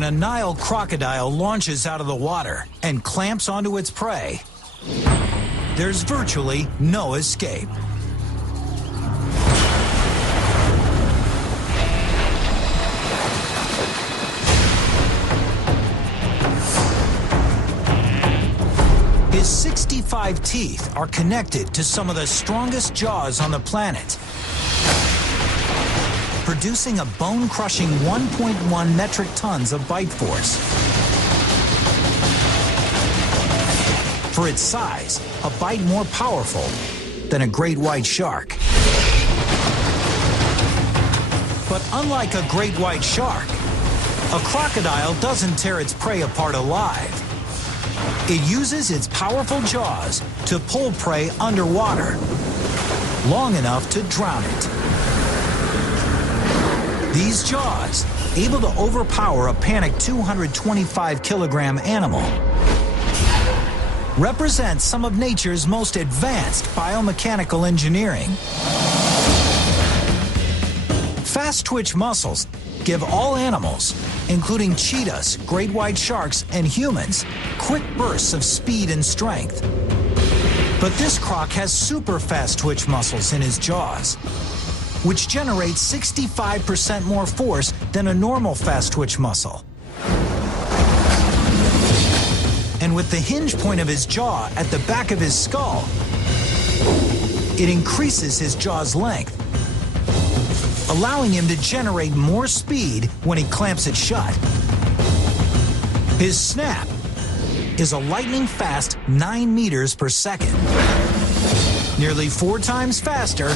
When a Nile crocodile launches out of the water and clamps onto its prey, there's virtually no escape. His 65 teeth are connected to some of the strongest jaws on the planet, producing a bone-crushing 1.1 metric tons of bite force. For its size, a bite more powerful than a great white shark. But unlike a great white shark, a crocodile doesn't tear its prey apart alive. It uses its powerful jaws to pull prey underwater, long enough to drown it. These jaws, able to overpower a panicked 225-kilogram animal, represent some of nature's most advanced biomechanical engineering. Fast-twitch muscles give all animals, including cheetahs, great white sharks, and humans, quick bursts of speed and strength. But this croc has super fast-twitch muscles in his jaws, which generate 65% more force than a normal fast-twitch muscle. And with the hinge point of his jaw at the back of his skull, it increases his jaw's length, allowing him to generate more speed when he clamps it shut. His snap is a lightning-fast 9 meters per second, nearly 4 times faster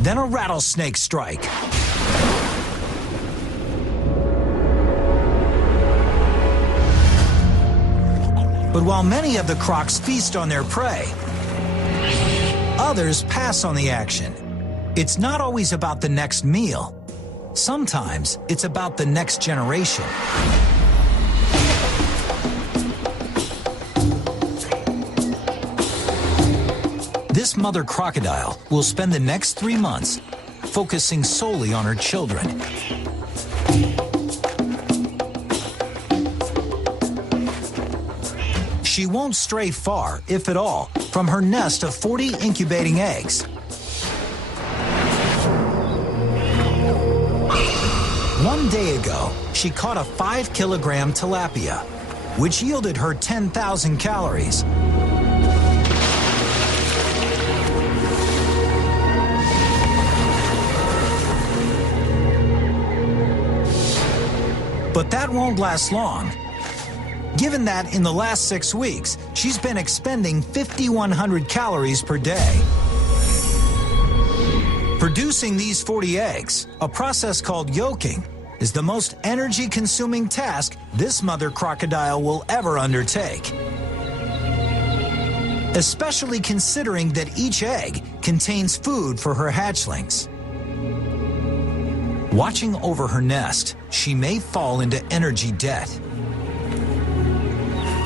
than a rattlesnake strike. But while many of the crocs feast on their prey, others pass on the action. It's not always about the next meal. Sometimes it's about the next generation. This mother crocodile will spend the next 3 months focusing solely on her children. She won't stray far, if at all, from her nest of 40 incubating eggs. One day ago, she caught a 5-kilogram tilapia, which yielded her 10,000 calories. But that won't last long, given that in the last 6 weeks, she's been expending 5,100 calories per day. Producing these 40 eggs, a process called yolking, is the most energy-consuming task this mother crocodile will ever undertake. Especially considering that each egg contains food for her hatchlings. Watching over her nest, she may fall into energy debt.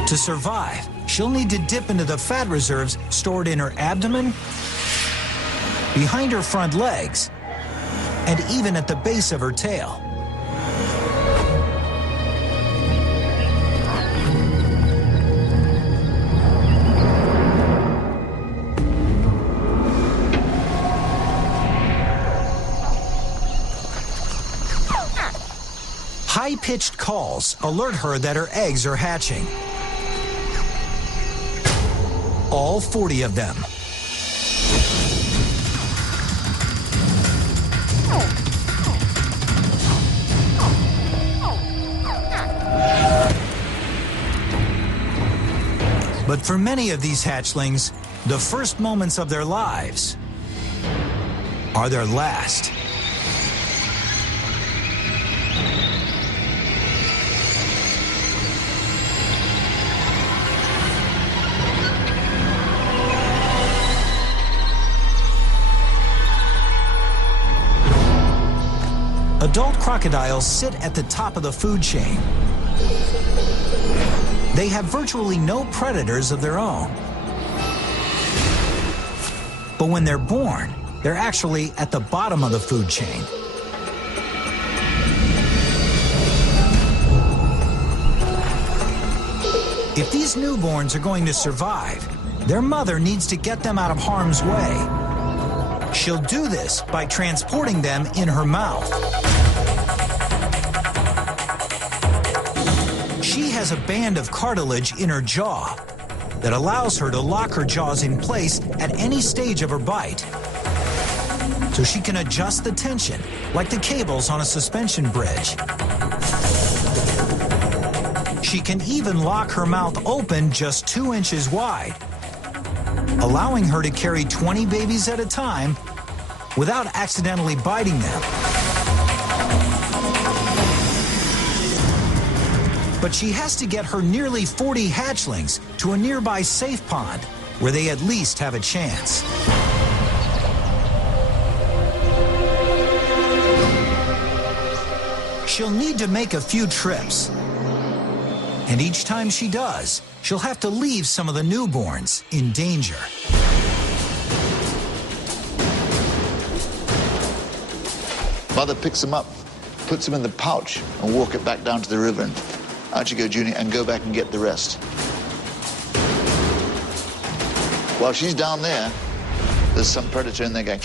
To survive, she'll need to dip into the fat reserves stored in her abdomen, behind her front legs, and even at the base of her tail. High-pitched calls alert her that her eggs are hatching. All 40 of them. But for many of these hatchlings, the first moments of their lives are their last. Adult crocodiles sit at the top of the food chain. They have virtually no predators of their own. But when they're born, they're actually at the bottom of the food chain. If these newborns are going to survive, their mother needs to get them out of harm's way. She'll do this by transporting them in her mouth. She has a band of cartilage in her jaw that allows her to lock her jaws in place at any stage of her bite. So she can adjust the tension like the cables on a suspension bridge. She can even lock her mouth open just 2 inches wide, allowing her to carry 20 babies at a time without accidentally biting them. But she has to get her nearly 40 hatchlings to a nearby safe pond where they at least have a chance. She'll need to make a few trips. And each time she does, she'll have to leave some of the newborns in danger. Mother picks them up, puts them in the pouch, and walk it back down to the river. And out you go, Junior, and go back and get the rest. While she's down there, there's some predator in there going,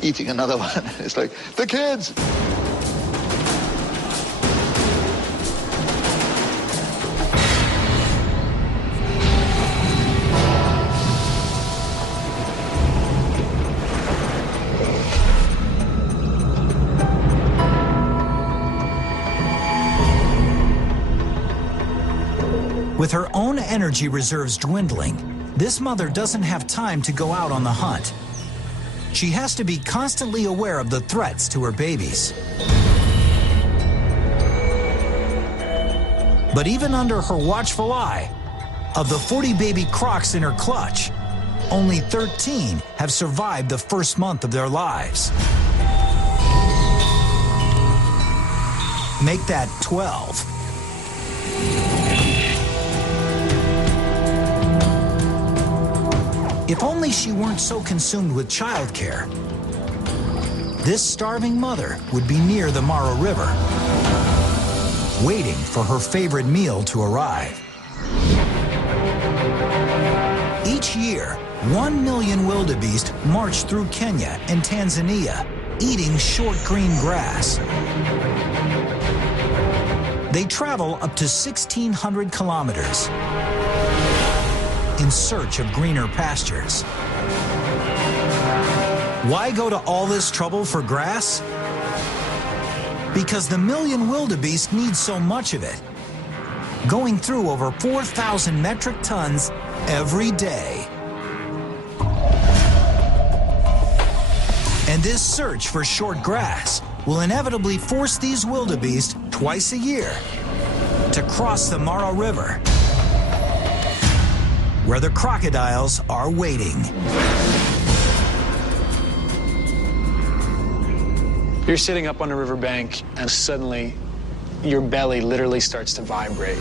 eating another one. It's like, the kids! With her own energy reserves dwindling, this mother doesn't have time to go out on the hunt. She has to be constantly aware of the threats to her babies. But even under her watchful eye, of the 40 baby crocs in her clutch, only 13 have survived the first month of their lives. Make that 12. If only she weren't so consumed with childcare, this starving mother would be near the Mara River, waiting for her favorite meal to arrive. Each year, 1 million wildebeest march through Kenya and Tanzania, eating short green grass. They travel up to 1,600 kilometers in search of greener pastures. Why go to all this trouble for grass? Because the million wildebeest need so much of it, going through over 4,000 metric tons every day. And this search for short grass will inevitably force these wildebeest twice a year to cross the Mara River, where the crocodiles are waiting. You're sitting up on a riverbank, and suddenly your belly literally starts to vibrate.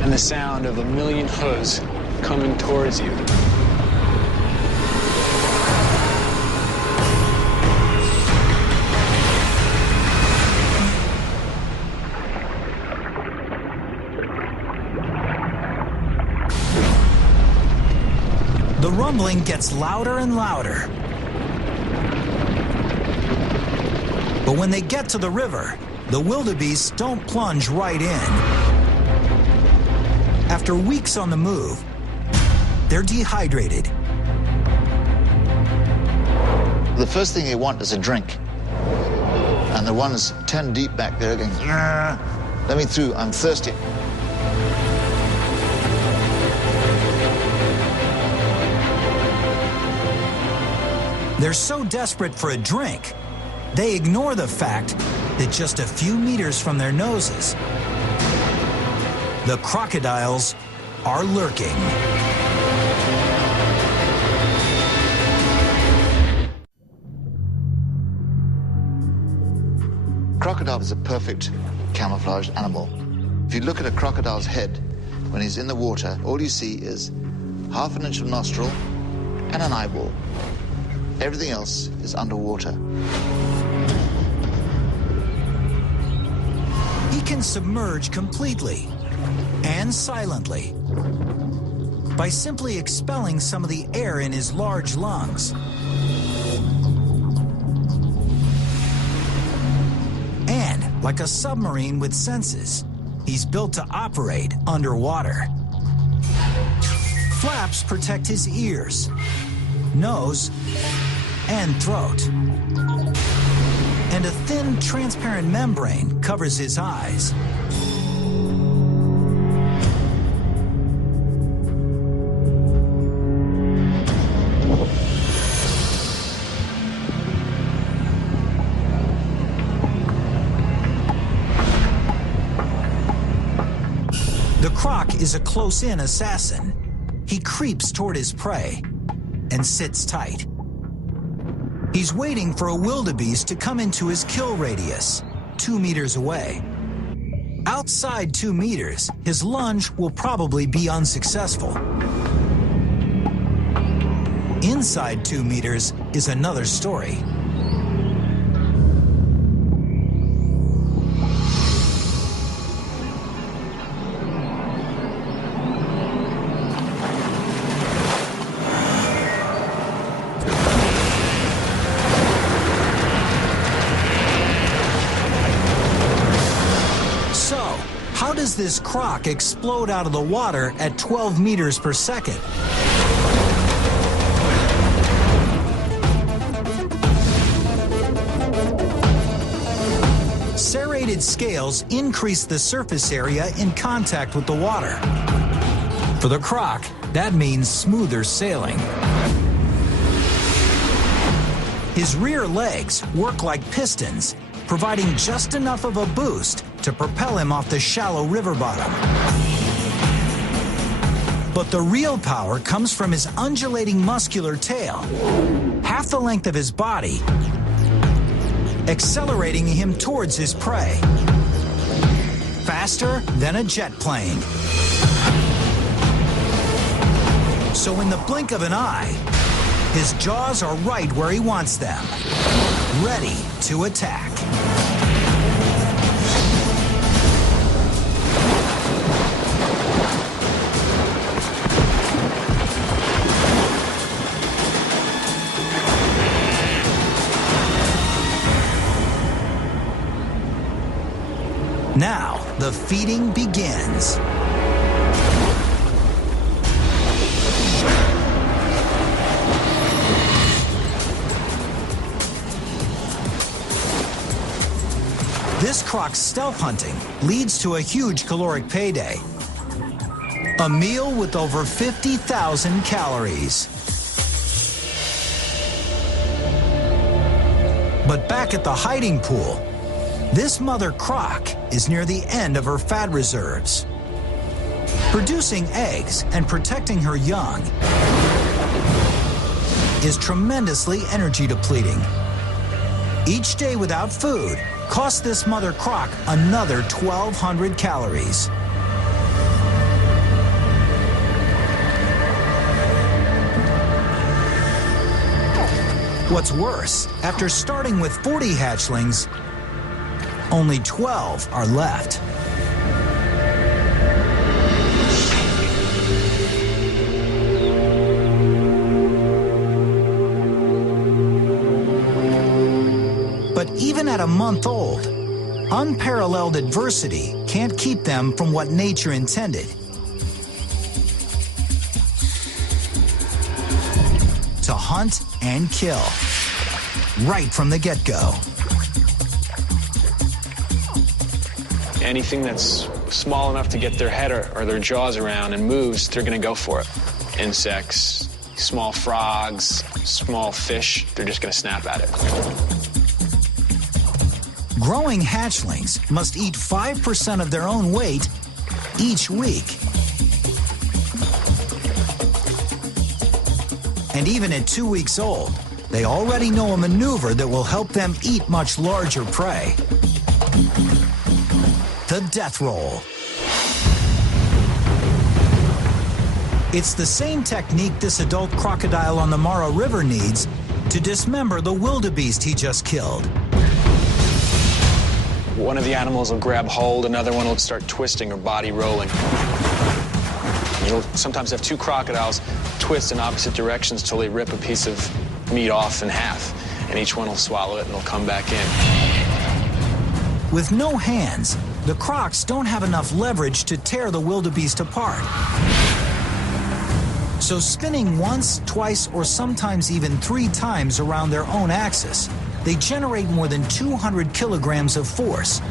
And the sound of a million hooves coming towards you. The rumbling gets louder and louder. But when they get to the river, the wildebeest don't plunge right in. After weeks on the move, they're dehydrated. The first thing they want is a drink. And the ones 10 deep back there going, let me through, I'm thirsty. They're so desperate for a drink, they ignore the fact that just a few meters from their noses, the crocodiles are lurking. Crocodile is a perfect camouflaged animal. If you look at a crocodile's head, when he's in the water, all you see is half an inch of nostril and an eyeball. Everything else is underwater. He can submerge completely and silently by simply expelling some of the air in his large lungs. And like a submarine with senses, he's built to operate underwater. Flaps protect his ears, nose, and throat. And a thin, transparent membrane covers his eyes. The croc is a close-in assassin. He creeps toward his prey and sits tight. He's waiting for a wildebeest to come into his kill radius, 2 meters away. Outside 2 meters, his lunge will probably be unsuccessful. Inside 2 meters is another story. How does this croc explode out of the water at 12 meters per second? Serrated scales increase the surface area in contact with the water. For the croc, that means smoother sailing. His rear legs work like pistons, providing just enough of a boost to propel him off the shallow river bottom. But the real power comes from his undulating muscular tail, half the length of his body, accelerating him towards his prey, faster than a jet plane. So in the blink of an eye, his jaws are right where he wants them, ready to attack. Now, the feeding begins. This croc's stealth hunting leads to a huge caloric payday. A meal with over 50,000 calories. But back at the hiding pool, this mother croc is near the end of her fat reserves. Producing eggs and protecting her young is tremendously energy depleting. Each day without food costs this mother croc another 1,200 calories. What's worse, after starting with 40 hatchlings, only 12 are left. But even at a month old, unparalleled adversity can't keep them from what nature intended. To hunt and kill, right from the get-go. Anything that's small enough to get their head or their jaws around and moves, they're going to go for it. Insects, small frogs, small fish, they're just going to snap at it. Growing hatchlings must eat 5% of their own weight each week. And even at 2 weeks old, they already know a maneuver that will help them eat much larger prey. The death roll. It's the same technique this adult crocodile on the Mara River needs to dismember the wildebeest he just killed. One of the animals will grab hold, another one will start twisting or body rolling. You'll sometimes have two crocodiles twist in opposite directions till they rip a piece of meat off in half, and each one will swallow it and they'll come back in. With no hands, the crocs don't have enough leverage to tear the wildebeest apart. So spinning once, twice, or sometimes even 3 times around their own axis, they generate more than 200 kilograms of force,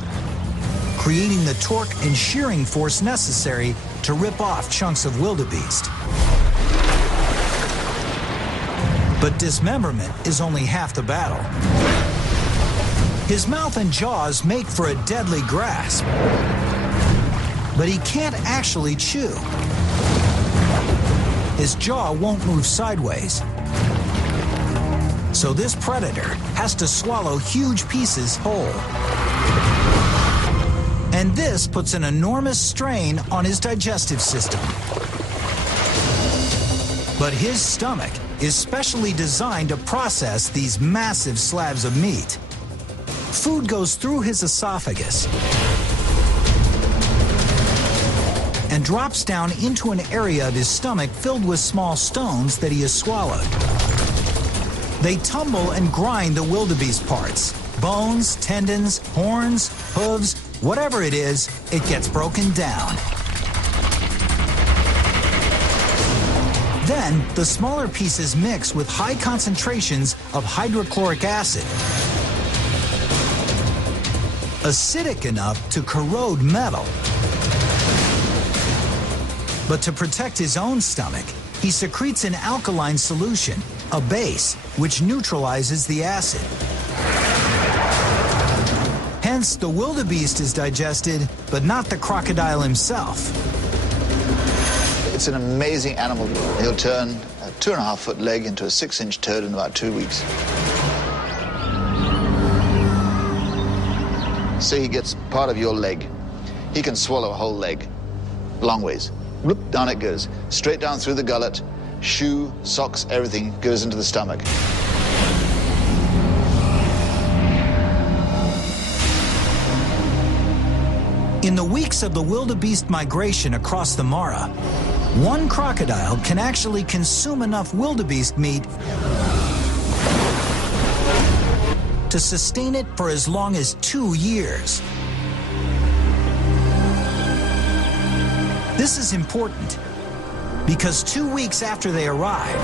creating the torque and shearing force necessary to rip off chunks of wildebeest. But dismemberment is only half the battle. His mouth and jaws make for a deadly grasp, but he can't actually chew. His jaw won't move sideways. So this predator has to swallow huge pieces whole. And this puts an enormous strain on his digestive system. But his stomach is specially designed to process these massive slabs of meat. Food goes through his esophagus and drops down into an area of his stomach filled with small stones that he has swallowed. They tumble and grind the wildebeest parts. Bones, tendons, horns, hooves, whatever it is, it gets broken down. Then, the smaller pieces mix with high concentrations of hydrochloric acid, acidic enough to corrode metal. But to protect his own stomach, he secretes an alkaline solution, a base, which neutralizes the acid. Hence, the wildebeest is digested, but not the crocodile himself. It's an amazing animal. He'll turn a 2.5-foot leg into a 6-inch turd in about 2 weeks. Say he gets part of your leg. He can swallow a whole leg, long ways. Whoop, down it goes. Straight down through the gullet. Shoe, socks, everything goes into the stomach. In the weeks of the wildebeest migration across the Mara, one crocodile can actually consume enough wildebeest meat to sustain it for as long as 2 years. This is important because 2 weeks after they arrive,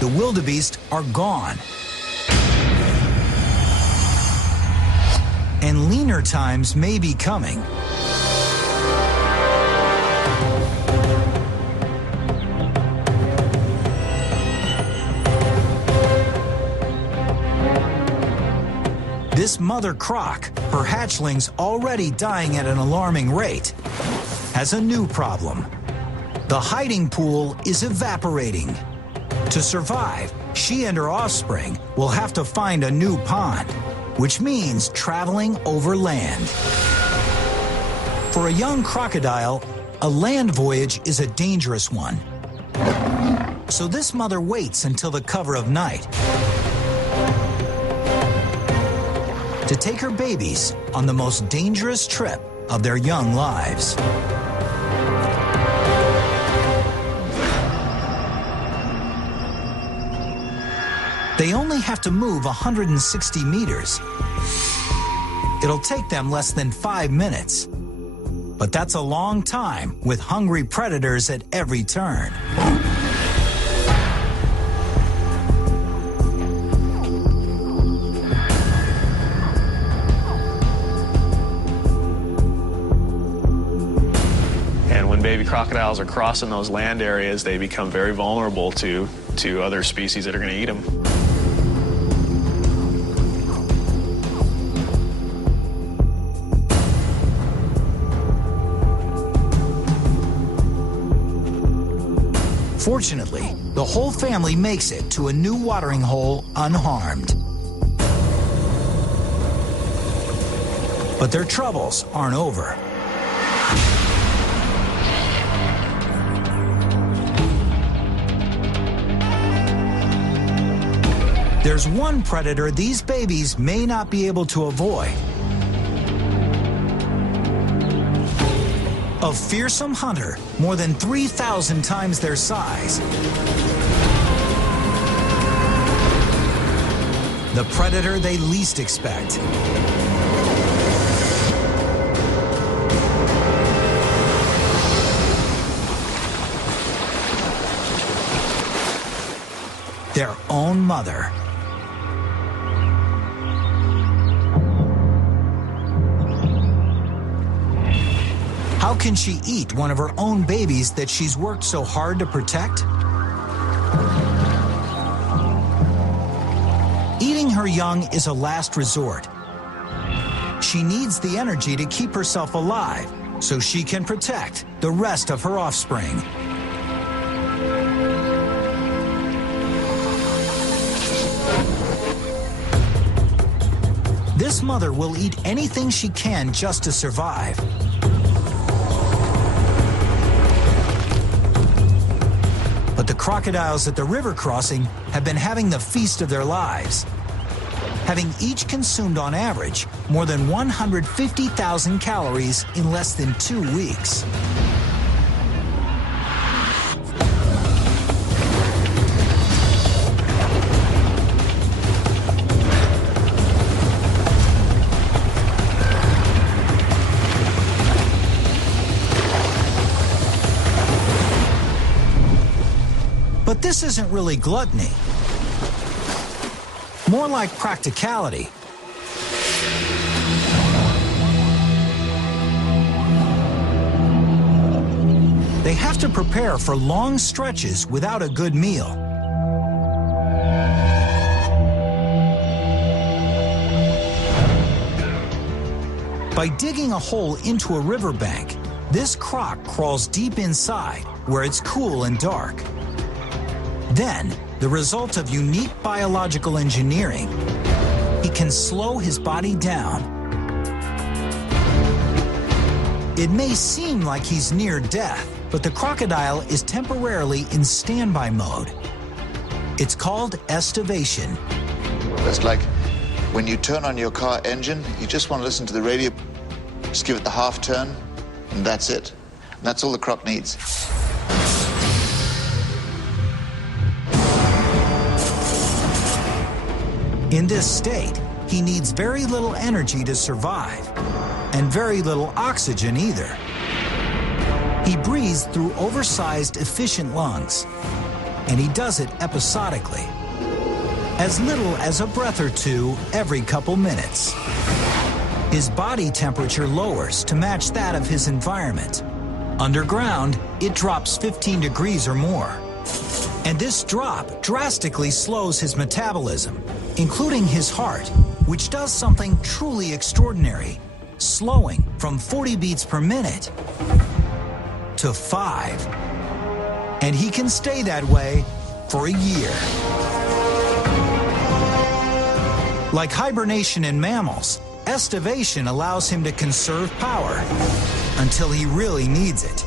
the wildebeest are gone. And leaner times may be coming. This mother croc, her hatchlings already dying at an alarming rate, has a new problem. The hiding pool is evaporating. To survive, she and her offspring will have to find a new pond, which means traveling over land. For a young crocodile, a land voyage is a dangerous one. So this mother waits until the cover of night to take her babies on the most dangerous trip of their young lives. They only have to move 160 meters. It'll take them less than 5 minutes. But that's a long time with hungry predators at every turn. And when baby crocodiles are crossing those land areas, they become very vulnerable to other species that are going to eat them. Fortunately, the whole family makes it to a new watering hole unharmed. But their troubles aren't over. There's one predator these babies may not be able to avoid, A fearsome hunter, more than 3,000 times their size. The predator they least expect. Their own mother. How can she eat one of her own babies that she's worked so hard to protect? Eating her young is a last resort. She needs the energy to keep herself alive so she can protect the rest of her offspring. This mother will eat anything she can just to survive. But the crocodiles at the river crossing have been having the feast of their lives, having each consumed on average more than 150,000 calories in less than 2 weeks. But this isn't really gluttony. More like practicality. They have to prepare for long stretches without a good meal. By digging a hole into a riverbank, this croc crawls deep inside where it's cool and dark. Then, the result of unique biological engineering, he can slow his body down. It may seem like he's near death, but the crocodile is temporarily in standby mode. It's called estivation. It's like when you turn on your car engine, you just want to listen to the radio, just give it the half turn, and that's it. And that's all the croc needs. In this state, he needs very little energy to survive, and very little oxygen either. He breathes through oversized, efficient lungs, and he does it episodically, as little as a breath or two every couple minutes. His body temperature lowers to match that of his environment. Underground, it drops 15 degrees or more. And this drop drastically slows his metabolism, including his heart, which does something truly extraordinary, slowing from 40 beats per minute to 5. And he can stay that way for a year. Like hibernation in mammals, estivation allows him to conserve power until he really needs it.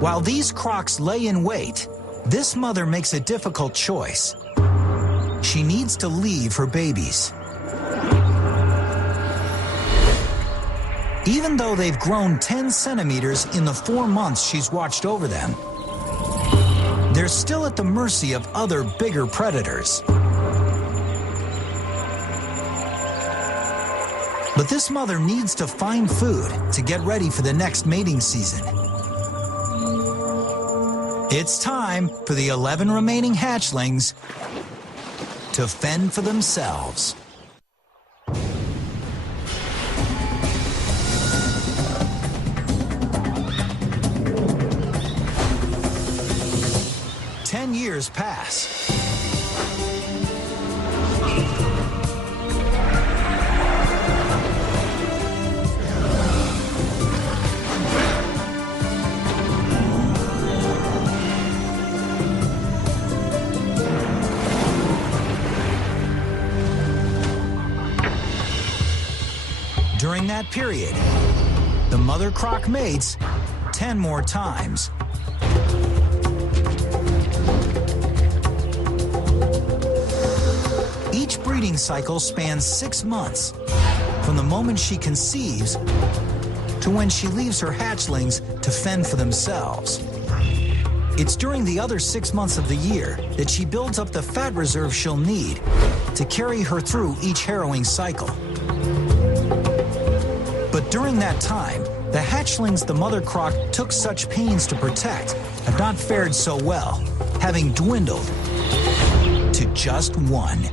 While these crocs lay in wait, this mother makes a difficult choice. She needs to leave her babies. Even though they've grown 10 centimeters in the 4 months she's watched over them, they're still at the mercy of other bigger predators. But this mother needs to find food to get ready for the next mating season. It's time for the 11 remaining hatchlings to fend for themselves. Years pass. During that period, the mother croc mates 10 more times. harrowing cycle spans 6 months, from the moment she conceives to when she leaves her hatchlings to fend for themselves. It's during the other 6 months of the year that she builds up the fat reserve she'll need to carry her through each harrowing cycle. But during that time, the hatchlings the mother croc took such pains to protect have not fared so well, having dwindled to just one.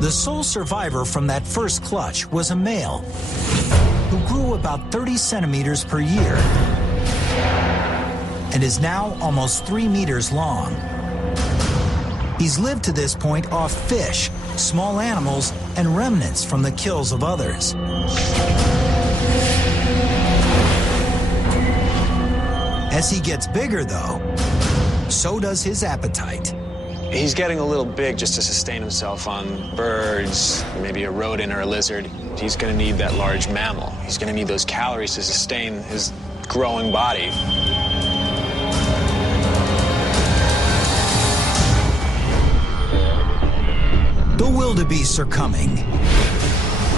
The sole survivor from that first clutch was a male who grew about 30 centimeters per year and is now almost 3 meters long. He's lived to this point off fish, small animals, and remnants from the kills of others. As he gets bigger, though, so does his appetite. He's getting a little big just to sustain himself on birds, maybe a rodent or a lizard. He's going to need that large mammal. He's going to need those calories to sustain his growing body. The wildebeests are coming.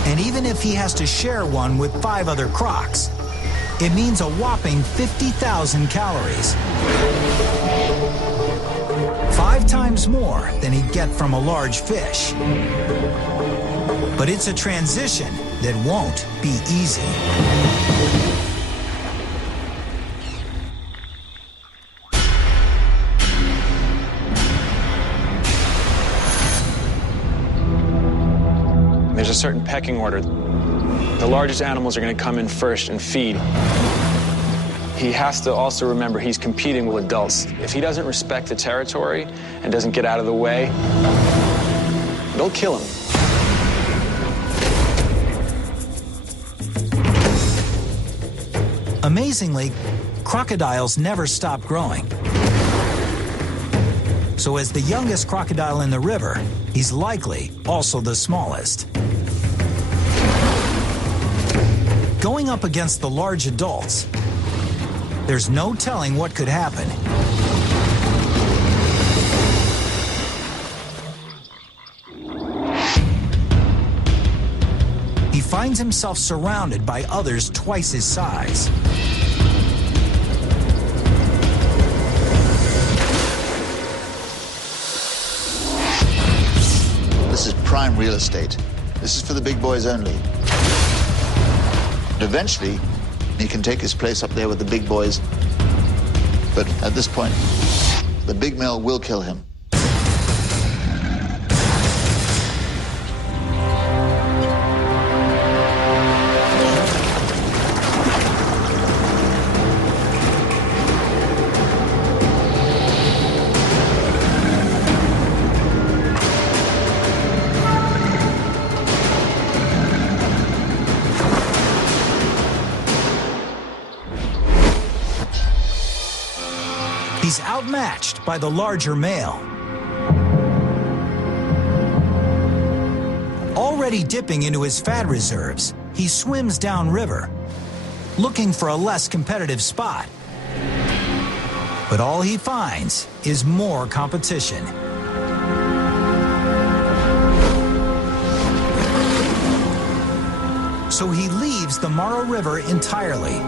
And even if he has to share one with 5 other crocs, it means a whopping 50,000 calories. 5 times more than he'd get from a large fish. But it's a transition that won't be easy. There's a certain pecking order. The largest animals are going to come in first and feed. He has to also remember he's competing with adults. If he doesn't respect the territory and doesn't get out of the way, they'll kill him. Amazingly, crocodiles never stop growing. So as the youngest crocodile in the river, he's likely also the smallest. Going up against the large adults, there's no telling what could happen. He finds himself surrounded by others twice his size. This is prime real estate. This is for the big boys only. And eventually, he can take his place up there with the big boys. But at this point, the big male will kill him. He's outmatched by the larger male. Already dipping into his fat reserves, he swims downriver, looking for a less competitive spot. But all he finds is more competition. So he leaves the Mara River entirely.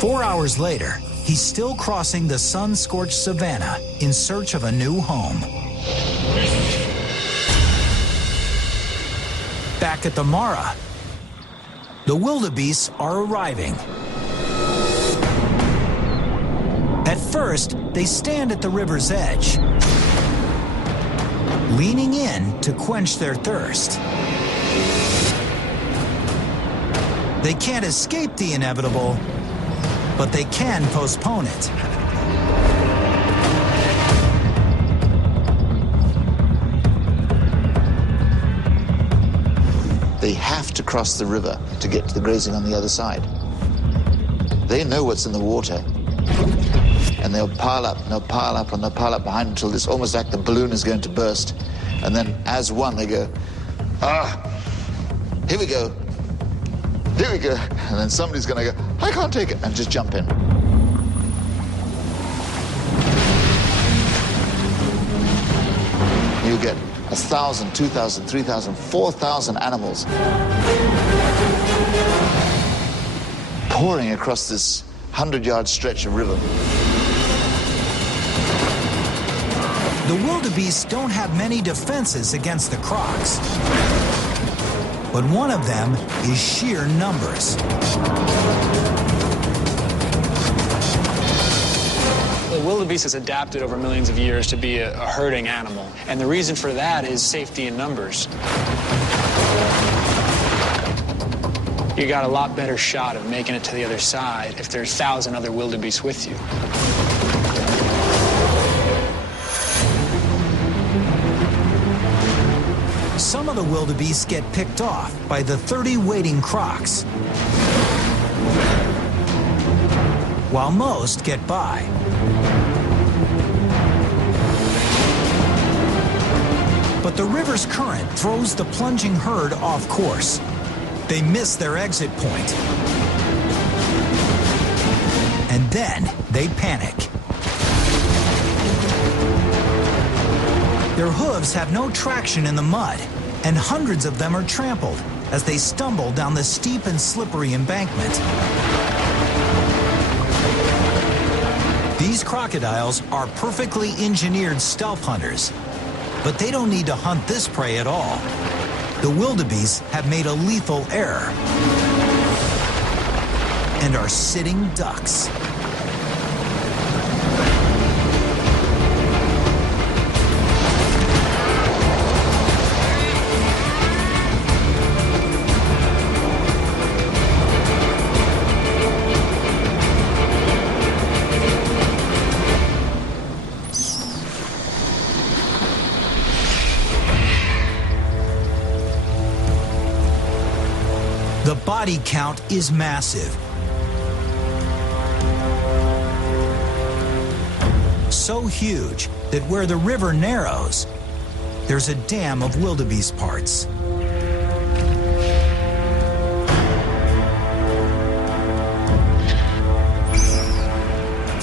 4 hours later, he's still crossing the sun-scorched savanna in search of a new home. Back at the Mara, the wildebeests are arriving. At first, they stand at the river's edge, leaning in to quench their thirst. They can't escape the inevitable, but they can postpone it. They have to cross the river to get to the grazing on the other side. They know what's in the water, and they'll pile up, and they'll pile up, and they'll pile up behind until it's almost like the balloon is going to burst. And then, as one, they go, here we go. Here we go. And then somebody's going to go, I can't take it, and just jump in. You get 1,000, 2,000, 3,000, 4,000 animals pouring across this 100-yard stretch of river. The wildebeest don't have many defenses against the crocs, but one of them is sheer numbers. The wildebeest has adapted over millions of years to be a herding animal, and the reason for that is safety in numbers. You got a lot better shot of making it to the other side if there's 1,000 other wildebeest with you. Some of the wildebeest get picked off by the 30 waiting crocs, while most get by. But the river's current throws the plunging herd off course. They miss their exit point. And then they panic. Their hooves have no traction in the mud, and hundreds of them are trampled as they stumble down the steep and slippery embankment. These crocodiles are perfectly engineered stealth hunters, but they don't need to hunt this prey at all. The wildebeest have made a lethal error and are sitting ducks. The body count is massive. So huge that where the river narrows, there's a dam of wildebeest parts.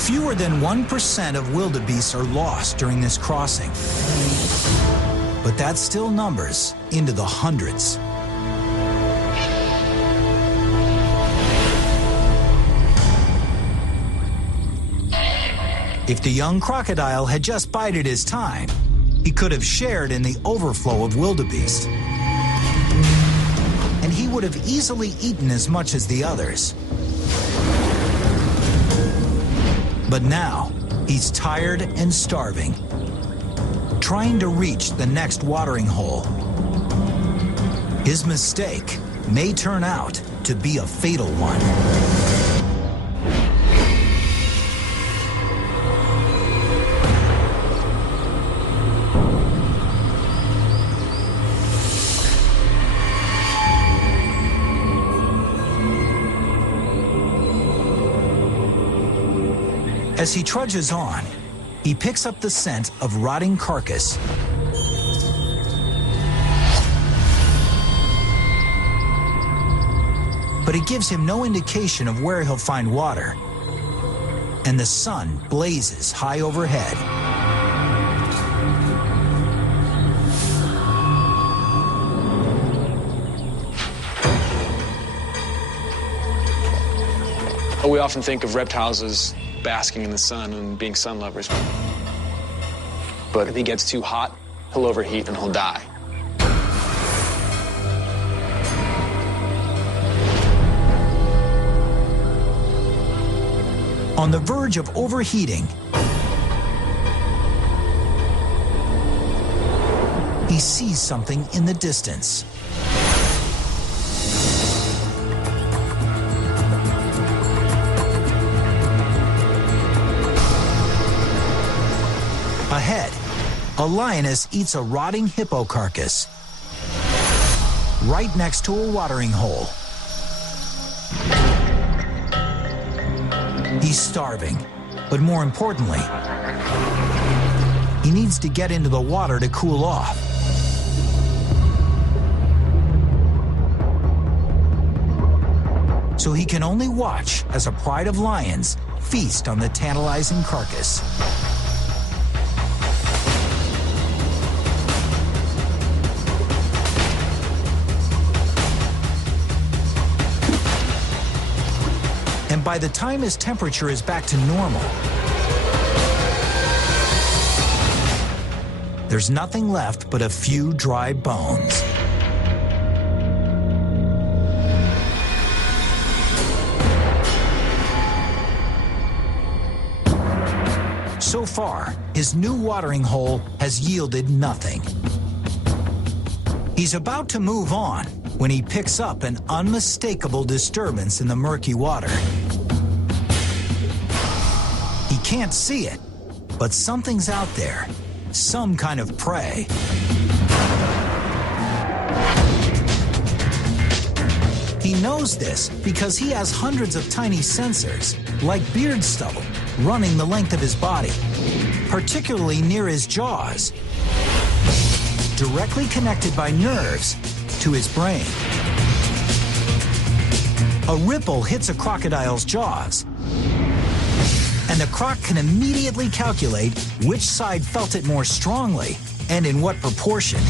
Fewer than 1% of wildebeest are lost during this crossing, but that still numbers into the hundreds. If the young crocodile had just bided his time, he could have shared in the overflow of wildebeest. And he would have easily eaten as much as the others. But now, he's tired and starving, trying to reach the next watering hole. His mistake may turn out to be a fatal one. As he trudges on, he picks up the scent of rotting carcass. But it gives him no indication of where he'll find water. And the sun blazes high overhead. We often think of reptiles as basking in the sun and being sun lovers. But if he gets too hot, he'll overheat and he'll die. On the verge of overheating, he sees something in the distance. Ahead, a lioness eats a rotting hippo carcass right next to a watering hole. He's starving, but more importantly, he needs to get into the water to cool off. so he can only watch as a pride of lions feast on the tantalizing carcass. And by the time his temperature is back to normal, there's nothing left but a few dry bones. So far, his new watering hole has yielded nothing. He's about to move on when he picks up an unmistakable disturbance in the murky water. He can't see it, but something's out there, some kind of prey. He knows this because he has hundreds of tiny sensors, like beard stubble, running the length of his body, particularly near his jaws, directly connected by nerves to his brain. A ripple hits a crocodile's jaws, and the croc can immediately calculate which side felt it more strongly and in what proportion.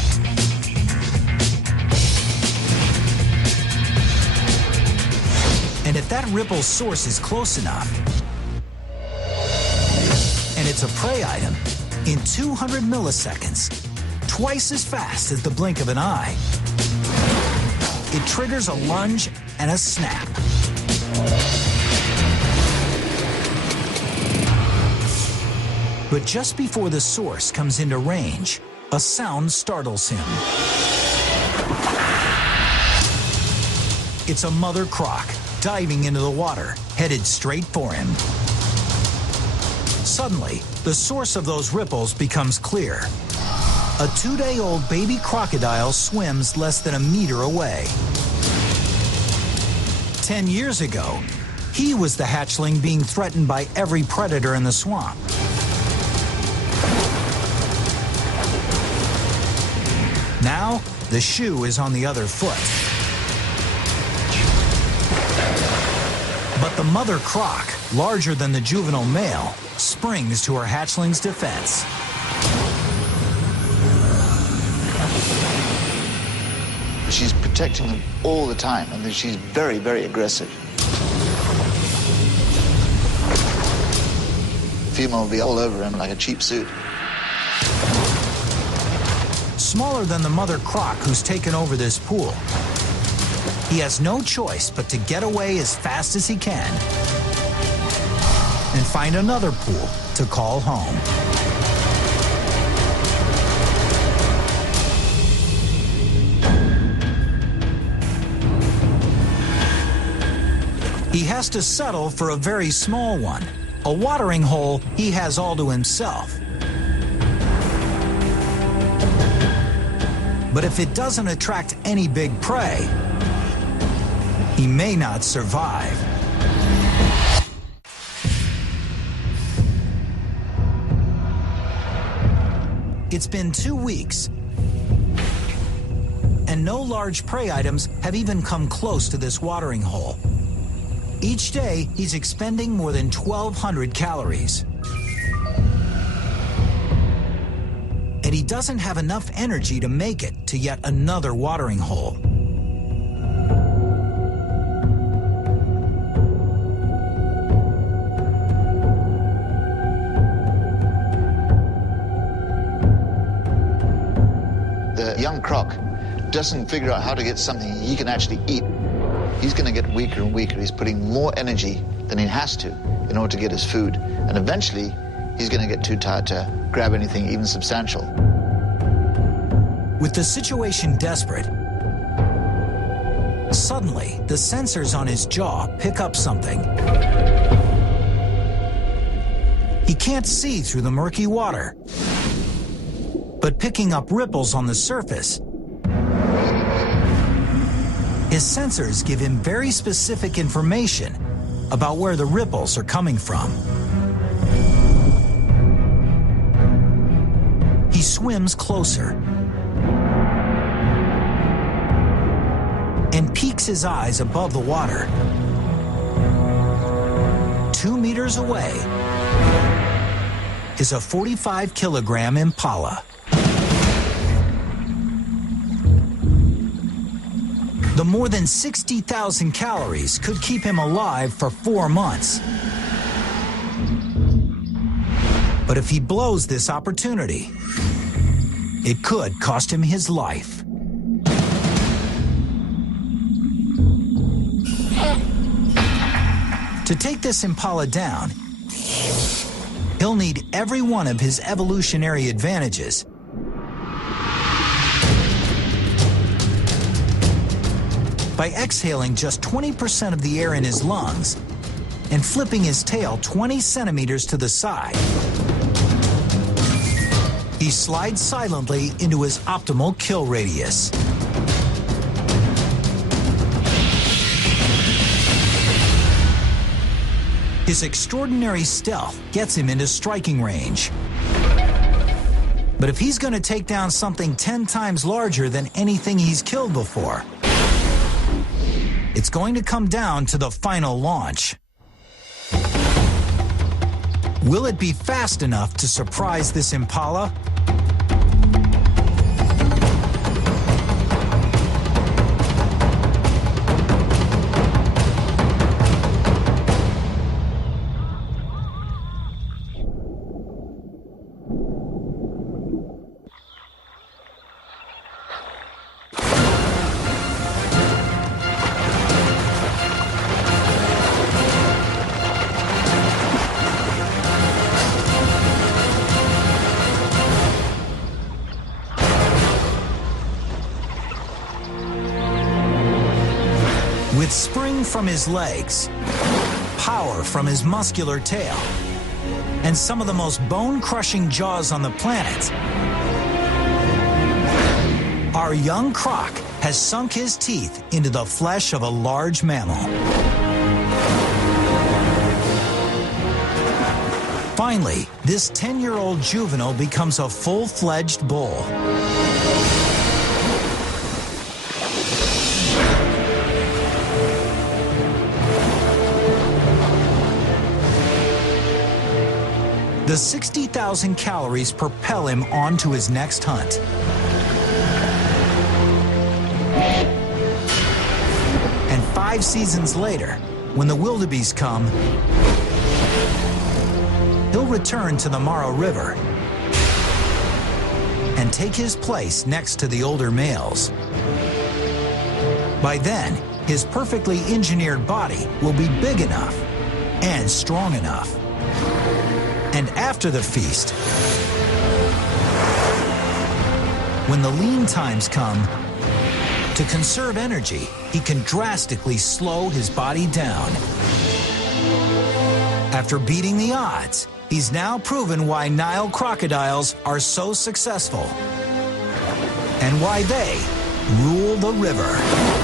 And if that ripple's source is close enough, and it's a prey item, in 200 milliseconds, twice as fast as the blink of an eye, it triggers a lunge and a snap. But just before the source comes into range, a sound startles him. It's a mother croc diving into the water, headed straight for him. Suddenly, the source of those ripples becomes clear. A 2-day-old baby crocodile swims less than a meter away. 10 years ago, he was the hatchling being threatened by every predator in the swamp. Now, the shoe is on the other foot. But the mother croc, larger than the juvenile male, springs to her hatchling's defense. She's protecting them all the time, and she's very, very aggressive. The female will be all over him like a cheap suit. Smaller than the mother croc who's taken over this pool, he has no choice but to get away as fast as he can and find another pool to call home. He has to settle for a very small one, a watering hole he has all to himself. But if it doesn't attract any big prey, he may not survive. It's been 2 weeks, and no large prey items have even come close to this watering hole. Each day, he's expending more than 1,200 calories. And he doesn't have enough energy to make it to yet another watering hole. The young croc doesn't figure out how to get something he can actually eat. He's going to get weaker and weaker. He's putting more energy than he has to in order to get his food. And eventually, he's going to get too tired to grab anything even substantial. With the situation desperate, suddenly the sensors on his jaw pick up something. He can't see through the murky water, but picking up ripples on the surface, his sensors give him very specific information about where the ripples are coming from. He swims closer and peeks his eyes above the water. meters away is a 45-kilogram impala. The more than 60,000 calories could keep him alive for 4 months. But if he blows this opportunity, it could cost him his life. To take this impala down, he'll need every one of his evolutionary advantages. By exhaling just 20% of the air in his lungs and flipping his tail 20 centimeters to the side, he slides silently into his optimal kill radius. His extraordinary stealth gets him into striking range. But if he's going to take down something 10 times larger than anything he's killed before, it's going to come down to the final launch. Will it be fast enough to surprise this impala? With spring from his legs, power from his muscular tail, and some of the most bone-crushing jaws on the planet, our young croc has sunk his teeth into the flesh of a large mammal. Finally, this 10-year-old juvenile becomes a full-fledged bull. The 60,000 calories propel him on to his next hunt. And 5 seasons later, when the wildebeest come, he'll return to the Mara River and take his place next to the older males. By then, his perfectly engineered body will be big enough and strong enough. And after the feast, when the lean times come, to conserve energy, he can drastically slow his body down. After beating the odds, he's now proven why Nile crocodiles are so successful and why they rule the river.